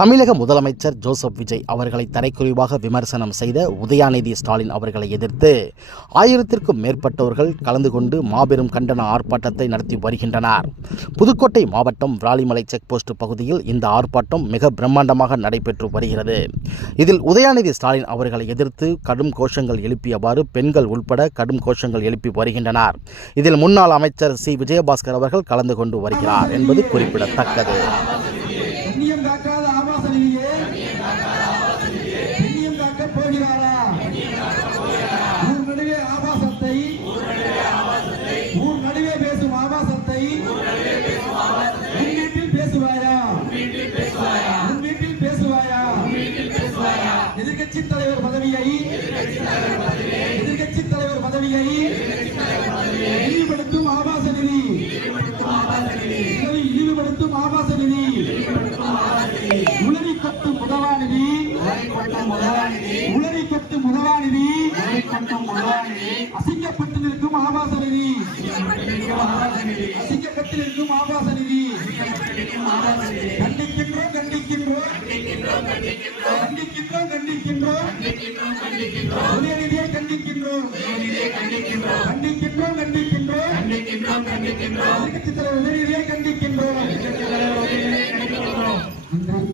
தமிழக முதலமைச்சர் ஜோசப் விஜய் அவர்களை தரைக்குறைவாக விமர்சனம் செய்த உதயாநிதி ஸ்டாலின் அவர்களை எதிர்த்து 1000த்திற்கும் மேற்பட்டவர்கள் கலந்து கொண்டு மாபெரும் கண்டன ஆர்ப்பாட்டத்தை நடத்தி வருகின்றனர். புதுக்கோட்டை மாவட்டம் விராலிமலை செக்போஸ்ட் பகுதியில் இந்த ஆர்ப்பாட்டம் மிக பிரம்மாண்டமாக நடைபெற்று வருகிறது. இதில் உதயாநிதி ஸ்டாலின் அவர்களை எதிர்த்து கடும் கோஷங்கள் எழுப்பியவாறு பெண்கள் உட்பட கடும் கோஷங்கள் எழுப்பி வருகின்றனர். இதில் முன்னாள் அமைச்சர் சி விஜயபாஸ்கர் அவர்கள் கலந்து கொண்டு வருகிறார் என்பது குறிப்பிடத்தக்கது. எதிர்க்கட்சி தலைவர் பதவியை இழிவுபடுத்தும் ஆபாச நிதி உளறி கொட்டும் உதவாநிதி அசிங்கப்பட்டு நிற்கும் ஆபாச நிதி உதயநிதியை கண்டிக்கின்றோம். எதிர்க்கட்சி தலைவர் உதயநிதியை கண்டிக்கின்றோம்.